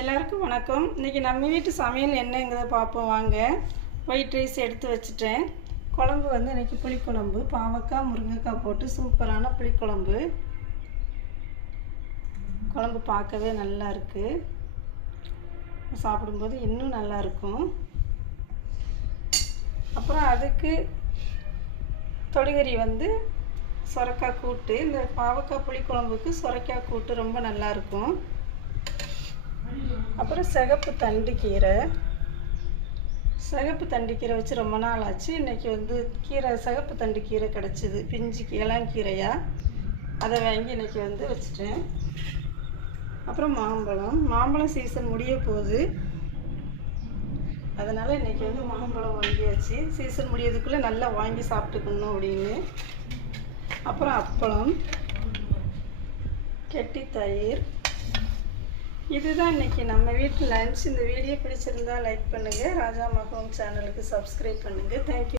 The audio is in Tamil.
எல்லாருக்கும் வணக்கம். இன்றைக்கி நம்ம வீட்டு சமையல் என்னங்கிறத பார்ப்போம் வாங்க. ஒயிட் ரைஸ் எடுத்து வச்சுட்டேன். குழம்பு வந்து இன்றைக்கி புளிக்குழம்பு, பாவக்காய் முருங்கைக்காய் போட்டு சூப்பரான புளிக்குழம்பு. குழம்பு பார்க்கவே நல்லா இருக்குது, சாப்பிடும்போது இன்னும் நல்லாயிருக்கும். அப்புறம் அதுக்கு தொடுகறி வந்து சொரக்காய் கூட்டு. இந்த பாவக்காய் புளிக்குழம்புக்கு சொரக்காய் கூட்டு ரொம்ப நல்லாயிருக்கும். அப்புறம் சிகப்பு தண்டு கீரை வச்சு ரொம்ப நாள் ஆச்சு. இன்றைக்கி வந்து சிகப்பு தண்டு கீரை கிடச்சிது, பிஞ்சு இளங்கீரையாக. அதை வாங்கி இன்றைக்கி வந்து வச்சுட்டேன். அப்புறம் மாம்பழம் சீசன் முடிய போகுது, அதனால் இன்றைக்கி வந்து மாம்பழம் வாங்கியாச்சு. சீசன் முடியறதுக்குள்ளே நல்லா வாங்கி சாப்பிட்டுக்கணும் அப்படின்னு. அப்புறம் அப்பளம், கெட்டி தயிர். இதுதான் இன்றைக்கி நம்ம வீட்டு லன்ச். இந்த வீடியோ பிடிச்சிருந்தால் லைக் பண்ணுங்கள். ராஜா மகோம் சேனலுக்கு சப்ஸ்கிரைப் பண்ணுங்கள். தேங்க்யூ.